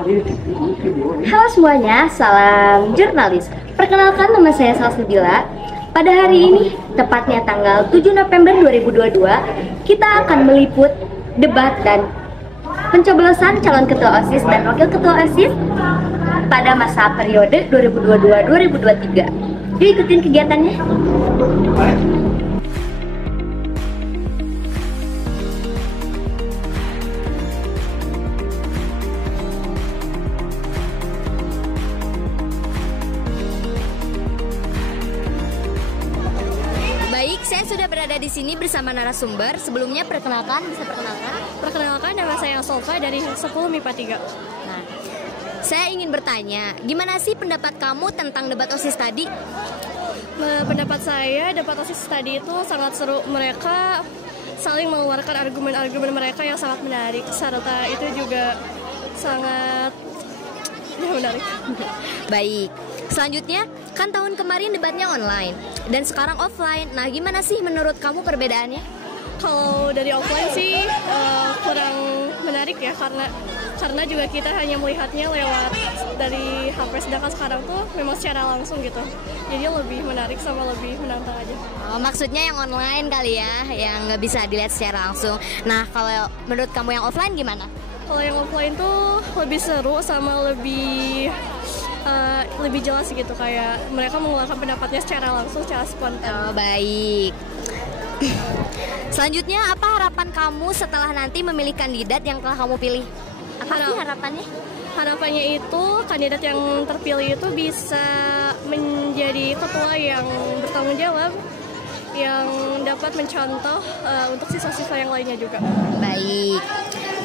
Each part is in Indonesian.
Halo semuanya, salam jurnalis. Perkenalkan, nama saya Salsabila. Pada hari ini, tepatnya tanggal 7 November 2022, kita akan meliput debat dan pencoblosan calon ketua OSIS dan wakil ketua OSIS pada masa periode 2022-2023. Yuk ikutin kegiatannya. Baik, saya sudah berada di sini bersama narasumber. Sebelumnya perkenalkan, bisa perkenalkan? Perkenalkan, nama saya Solva dari 10 MIPA 3. Nah, saya ingin bertanya, gimana sih pendapat kamu tentang debat OSIS tadi? Pendapat saya, debat OSIS tadi itu sangat seru. Mereka saling mengeluarkan argumen-argumen mereka yang sangat menarik. Serta itu juga sangat menarik. Baik, selanjutnya kan tahun kemarin debatnya online dan sekarang offline. Nah, gimana sih menurut kamu perbedaannya? Kalau dari offline sih kurang menarik ya, karena juga kita hanya melihatnya lewat dari HP, sedangkan sekarang tuh memang secara langsung gitu. Jadi lebih menarik sama lebih menantang aja. Oh, maksudnya yang online kali ya, yang nggak bisa dilihat secara langsung. Nah, kalau menurut kamu yang offline gimana? Kalau yang offline tuh lebih seru sama lebih jelas gitu, kayak mereka mengeluarkan pendapatnya secara langsung, secara spontan. Oh, baik. Selanjutnya, apa harapan kamu setelah nanti memilih kandidat yang telah kamu pilih? Apa sih harapannya? Harapannya itu kandidat yang terpilih itu bisa menjadi ketua yang bertanggung jawab, yang dapat mencontoh untuk siswa-siswa yang lainnya juga. Baik.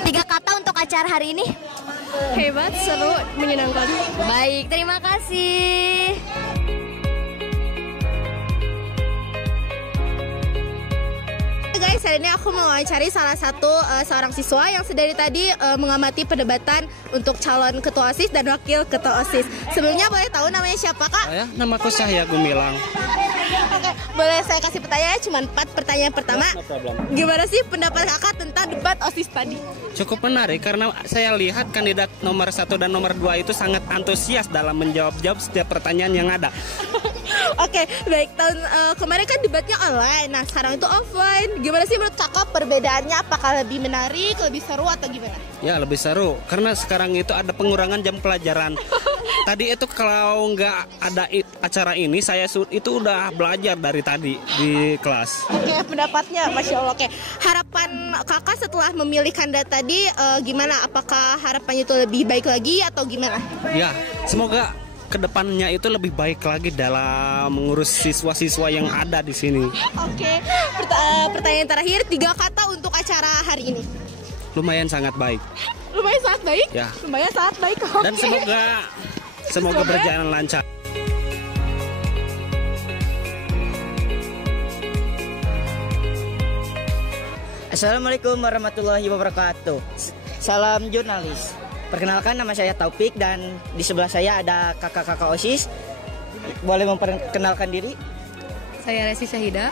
3 kata untuk acara hari ini. Hebat, seru, menyenangkan. Baik, terima kasih. Guys, hari ini aku mau wawancari salah satu seorang siswa yang sedari tadi mengamati perdebatan untuk calon ketua OSIS dan wakil ketua OSIS. Sebelumnya boleh tahu namanya siapa, Kak? Saya, namaku Cahya Gumilang. Oke, boleh saya kasih pertanyaan? Cuma 4 pertanyaan pertama. Gimana sih pendapat Kakak tentang debat OSIS tadi? Cukup menarik karena saya lihat kandidat nomor 1 dan nomor 2 itu sangat antusias dalam menjawab setiap pertanyaan yang ada. Oke, baik. Tahun kemarin kan debatnya online, nah sekarang itu offline. Gimana sih menurut Kakak perbedaannya? Apakah lebih menarik, lebih seru atau gimana? Ya, lebih seru karena sekarang itu ada pengurangan jam pelajaran. Tadi itu kalau nggak ada acara ini, saya itu udah belajar dari tadi di kelas. Oke, pendapatnya Masya Allah. Oke, harapan Kakak setelah memilih kandidat tadi gimana? Apakah harapannya itu lebih baik lagi atau gimana? Ya, semoga kedepannya itu lebih baik lagi dalam mengurus siswa-siswa yang ada di sini. Oke, pertanyaan terakhir, 3 kata untuk acara hari ini. Lumayan sangat baik. Lumayan sangat baik? Ya. Lumayan sangat baik. Oke. Dan semoga berjalan lancar. Assalamualaikum warahmatullahi wabarakatuh. Salam jurnalis. Perkenalkan, nama saya Taufik dan di sebelah saya ada kakak-kakak OSIS. Boleh memperkenalkan diri? Saya Resi Syahida.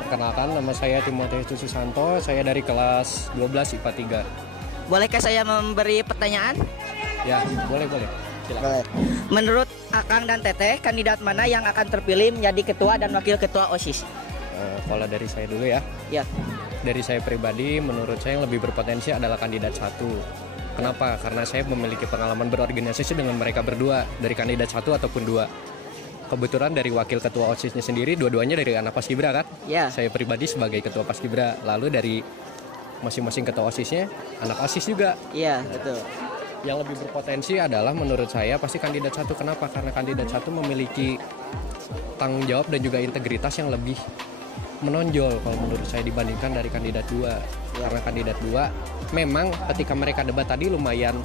Perkenalkan, nama saya Timotius Susanto. Saya dari kelas 12 IPA 3. Bolehkah saya memberi pertanyaan? Ya, boleh. Boleh. Menurut Akang dan Teteh, kandidat mana yang akan terpilih menjadi ketua dan wakil ketua OSIS? Kalau dari saya dulu ya. Ya. Dari saya pribadi, menurut saya yang lebih berpotensi adalah kandidat 1. Kenapa? Karena saya memiliki pengalaman berorganisasi dengan mereka berdua, dari kandidat 1 ataupun 2. Kebetulan dari wakil ketua OSISnya sendiri, dua-duanya dari anak Paskibra kan? Ya. Saya pribadi sebagai ketua Paskibra, lalu dari masing-masing ketua OSISnya, anak OSIS juga. Iya, betul. Yang lebih berpotensi adalah menurut saya pasti kandidat 1. Kenapa? Karena kandidat 1 memiliki tanggung jawab dan juga integritas yang lebih menonjol kalau menurut saya dibandingkan dari kandidat 2. Karena kandidat 2 memang ketika mereka debat tadi lumayan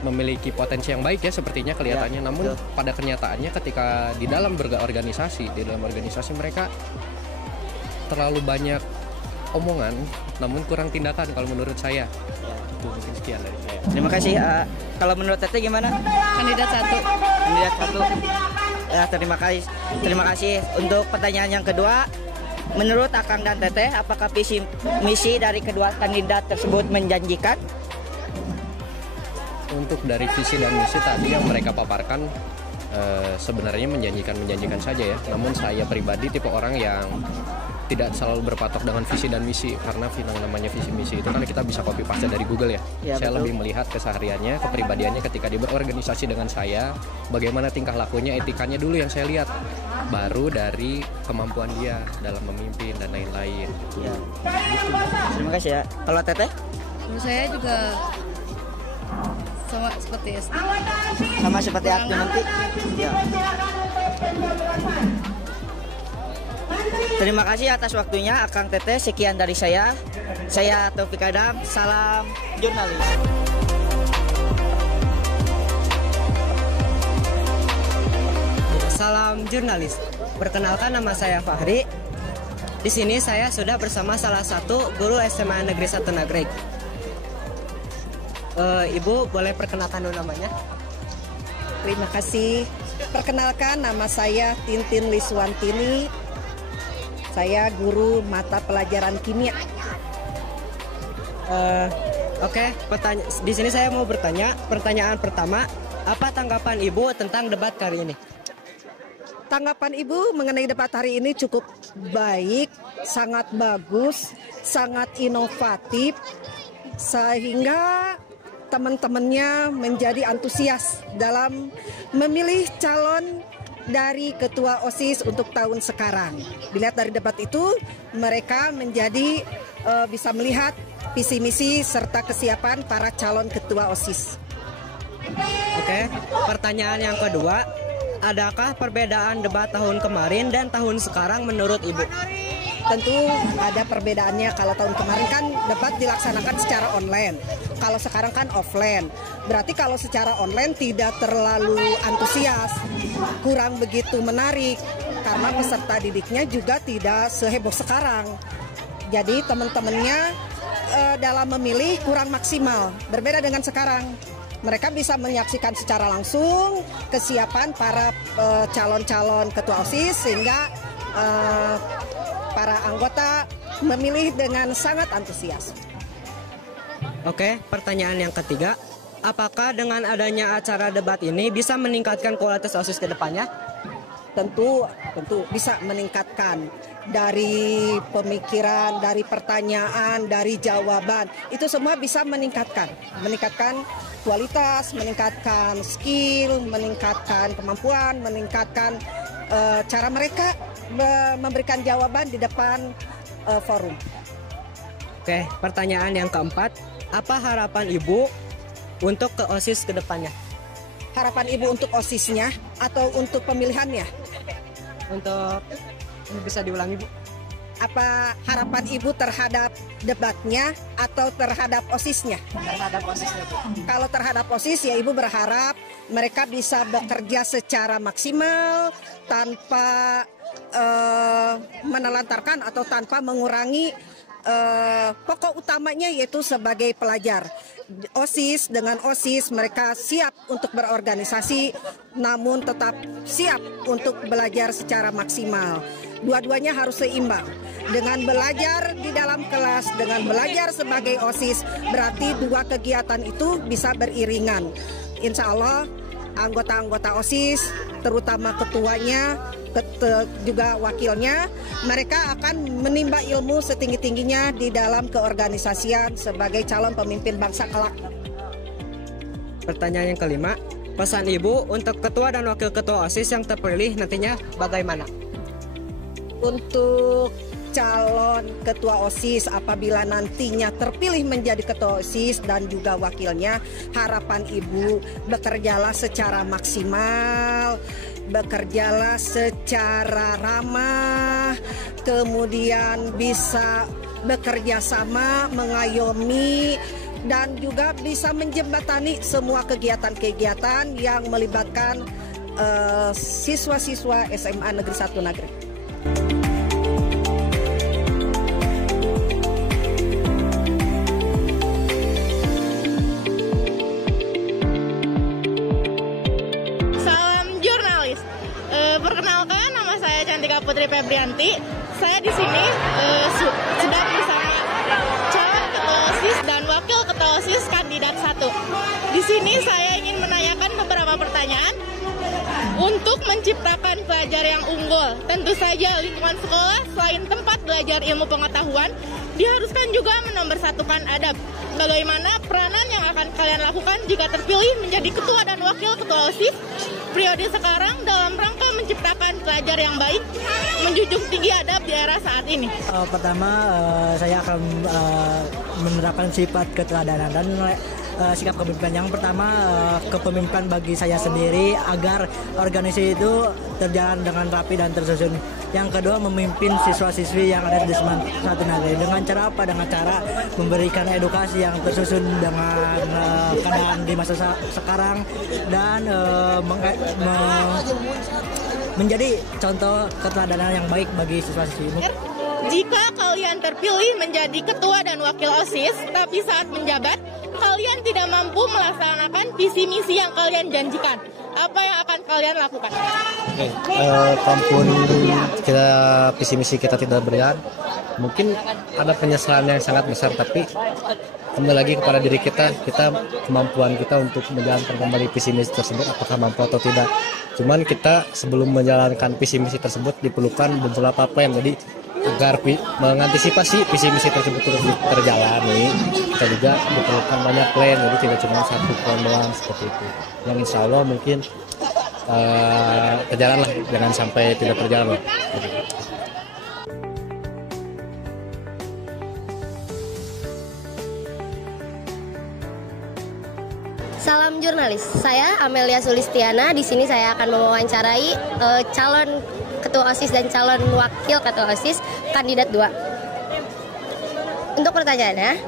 memiliki potensi yang baik ya sepertinya kelihatannya, namun pada kenyataannya ketika di dalam berorganisasi, mereka terlalu banyak omongan namun kurang tindakan kalau menurut saya. Itu mungkin sekian dari saya. Terima kasih. Kalau menurut Teteh gimana? Kandidat 1. Kandidat 1. Ya, terima kasih. Terima kasih. Untuk pertanyaan yang kedua, menurut Akang dan Teteh, apakah visi misi dari kedua kandidat tersebut menjanjikan? Untuk dari visi dan misi tadi yang mereka paparkan sebenarnya menjanjikan saja ya. Namun saya pribadi tipe orang yang tidak selalu berpatok dengan visi dan misi, karena yang namanya visi misi itu kan kita bisa copy paste dari Google ya. Saya betul. lebih melihat kesehariannya, kepribadiannya ketika dia berorganisasi dengan saya, bagaimana tingkah lakunya, etikanya dulu yang saya lihat, baru dari kemampuan dia dalam memimpin dan lain-lain. Ya. Terima kasih ya. Kalau Teteh? Menurut saya juga sama seperti SD. Sama seperti aku nanti. Ya. Terima kasih atas waktunya Akang Teteh. Sekian dari saya. Saya Taufik Adam. Salam jurnalis. Salam jurnalis. Perkenalkan, nama saya Fahri. Di sini saya sudah bersama salah satu guru SMA Negeri 1 Nagreg. Ibu boleh perkenalkan dulu namanya? Terima kasih. Perkenalkan, nama saya Tintin Liswantini. Saya guru mata pelajaran kimia. Oke, di sini saya mau bertanya. Pertanyaan pertama, apa tanggapan Ibu tentang debat kali ini? Tanggapan Ibu mengenai debat hari ini cukup baik, sangat bagus, sangat inovatif, sehingga teman-temannya menjadi antusias dalam memilih calon dari ketua OSIS untuk tahun sekarang. Dilihat dari debat itu, mereka menjadi bisa melihat visi misi serta kesiapan para calon ketua OSIS. Oke, pertanyaan yang kedua, adakah perbedaan debat tahun kemarin dan tahun sekarang menurut Ibu? Tentu ada perbedaannya. Kalau tahun kemarin kan debat dilaksanakan secara online, kalau sekarang kan offline. Berarti kalau secara online tidak terlalu antusias, kurang begitu menarik, karena peserta didiknya juga tidak seheboh sekarang. Jadi teman-temannya dalam memilih kurang maksimal. Berbeda dengan sekarang, mereka bisa menyaksikan secara langsung kesiapan para calon-calon ketua OSIS, sehingga para anggota memilih dengan sangat antusias. Oke, pertanyaan yang ketiga, apakah dengan adanya acara debat ini bisa meningkatkan kualitas OSIS ke depannya? Tentu bisa meningkatkan, dari pemikiran, dari pertanyaan, dari jawaban, itu semua bisa meningkatkan kualitas, meningkatkan skill, meningkatkan kemampuan, meningkatkan cara mereka memberikan jawaban di depan forum. Oke, pertanyaan yang keempat, apa harapan Ibu untuk ke OSIS ke depannya? Harapan Ibu untuk OSISnya atau untuk pemilihannya? Untuk, bisa diulangi Bu? Apa harapan Ibu terhadap debatnya atau terhadap OSISnya? Terhadap OSISnya Bu. Kalau terhadap OSIS ya Ibu berharap mereka bisa bekerja secara maksimal tanpa menelantarkan atau tanpa mengurangi pokok utamanya, yaitu sebagai pelajar. OSIS, dengan OSIS mereka siap untuk berorganisasi, namun tetap siap untuk belajar secara maksimal. Dua-duanya harus seimbang. Dengan belajar di dalam kelas, dengan belajar sebagai OSIS, berarti dua kegiatan itu bisa beriringan. Insya Allah anggota-anggota OSIS, terutama ketuanya, juga wakilnya, mereka akan menimba ilmu setinggi-tingginya di dalam keorganisasian sebagai calon pemimpin bangsa kelak. Pertanyaan yang kelima, pesan Ibu untuk ketua dan wakil ketua OSIS yang terpilih nantinya bagaimana? Untuk calon ketua OSIS apabila nantinya terpilih menjadi ketua OSIS dan juga wakilnya, harapan Ibu bekerjalah secara maksimal, bekerjalah secara ramah, kemudian bisa bekerja sama, mengayomi, dan juga bisa menjembatani semua kegiatan-kegiatan yang melibatkan siswa-siswa SMA Negeri 1 Nagreg. Perkenalkan, nama saya Cantika Putri Febrianti. Saya di sini sudah bersama calon ketua OSIS dan wakil ketua OSIS kandidat 1. Di sini saya ingin menanyakan beberapa pertanyaan untuk menciptakan pelajar yang unggul. Tentu saja lingkungan sekolah selain tempat belajar ilmu pengetahuan, diharuskan juga menomorsatukan adab. Bagaimana peranan yang akan kalian lakukan jika terpilih menjadi ketua dan wakil ketua OSIS periode sekarang dalam rangka menciptakan pelajar yang baik, menjunjung tinggi adab di era saat ini? Pertama, saya akan menerapkan sifat keteladanan dan sikap kepemimpinan. Yang pertama, kepemimpinan bagi saya sendiri agar organisasi itu terjalan dengan rapi dan tersusun. Yang kedua, memimpin siswa-siswi yang ada di satu negeri. Dengan cara apa? Dengan cara memberikan edukasi yang tersusun dengan keadaan di masa sekarang dan menjadi contoh keteladanan yang baik bagi siswa-siswi. Jika kalian terpilih menjadi ketua dan wakil OSIS, tapi saat menjabat, kalian tidak mampu melaksanakan visi misi yang kalian janjikan, apa yang akan kalian lakukan? Walaupun kita visi misi kita tidak berjalan, mungkin ada penyesalan yang sangat besar, tapi kembali lagi kepada diri kita kemampuan kita untuk menjalankan kembali visi misi tersebut, apakah mampu atau tidak. Cuman kita sebelum menjalankan visi misi tersebut diperlukan beberapa plan, jadi agar mengantisipasi visi misi tersebut terjalani, kita juga diperlukan banyak plan, jadi tidak cuma satu plan doang seperti itu. Yang insya Allah mungkin terjalan lah, jangan sampai tidak terjalan lah. Salam jurnalis, saya Amelia Sulistiana. Di sini saya akan mewawancarai calon ketua OSIS dan calon wakil ketua OSIS kandidat 2. Untuk pertanyaannya,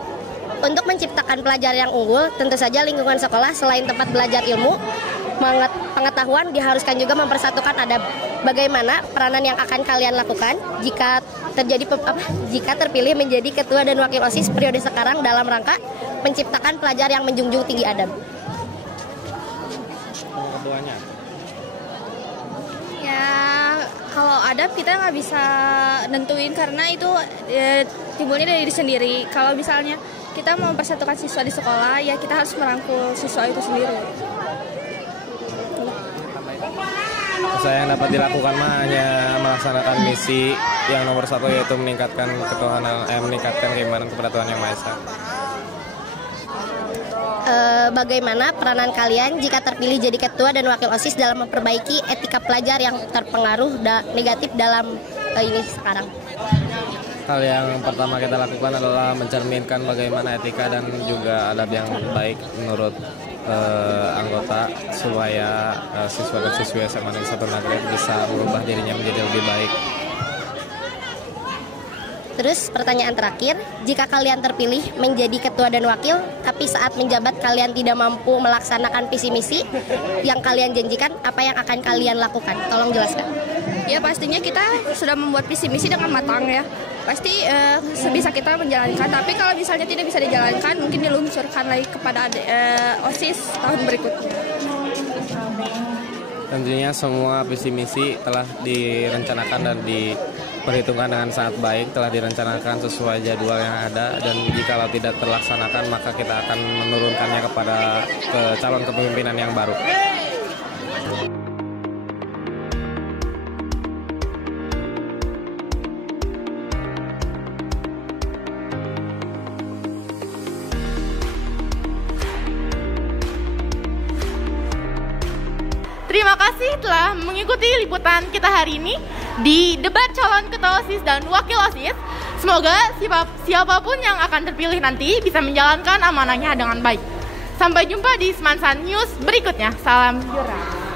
untuk menciptakan pelajar yang unggul, tentu saja lingkungan sekolah selain tempat belajar ilmu, pengetahuan diharuskan juga mempersatukan adab. Bagaimana peranan yang akan kalian lakukan jika terpilih menjadi ketua dan wakil OSIS periode sekarang dalam rangka menciptakan pelajar yang menjunjung tinggi adab? Keduanya. Ya, kalau adab kita nggak bisa nentuin karena itu timbulnya dari diri sendiri. Kalau misalnya kita mau mempersatukan siswa di sekolah, ya kita harus merangkul siswa itu sendiri. Usaha yang dapat dilakukan hanya melaksanakan misi yang nomor 1, yaitu meningkatkan keimanan kepada Tuhan Yang Maha Esa. Bagaimana peranan kalian jika terpilih jadi ketua dan wakil OSIS dalam memperbaiki etika pelajar yang terpengaruh negatif dalam ini sekarang? Hal yang pertama kita lakukan adalah mencerminkan bagaimana etika dan juga adab yang baik menurut anggota, supaya siswa dan siswi SMA Negeri 1 Nagrek bisa merubah dirinya menjadi lebih baik. Terus pertanyaan terakhir, jika kalian terpilih menjadi ketua dan wakil, tapi saat menjabat kalian tidak mampu melaksanakan visi misi yang kalian janjikan, apa yang akan kalian lakukan? Tolong jelaskan. Ya pastinya kita sudah membuat visi misi dengan matang ya. Pasti sebisa kita menjalankan, tapi kalau misalnya tidak bisa dijalankan, mungkin diluncurkan lagi kepada OSIS tahun berikutnya. Tentunya semua visi misi telah direncanakan dan diperhitungkan dengan sangat baik, telah direncanakan sesuai jadwal yang ada, dan jikalau tidak terlaksanakan maka kita akan menurunkannya kepada calon kepemimpinan yang baru. Terima kasih telah mengikuti liputan kita hari ini di debat calon ketua OSIS dan wakil OSIS. Semoga siapapun yang akan terpilih nanti bisa menjalankan amanahnya dengan baik. Sampai jumpa di Semansa News berikutnya. Salam jurnalis.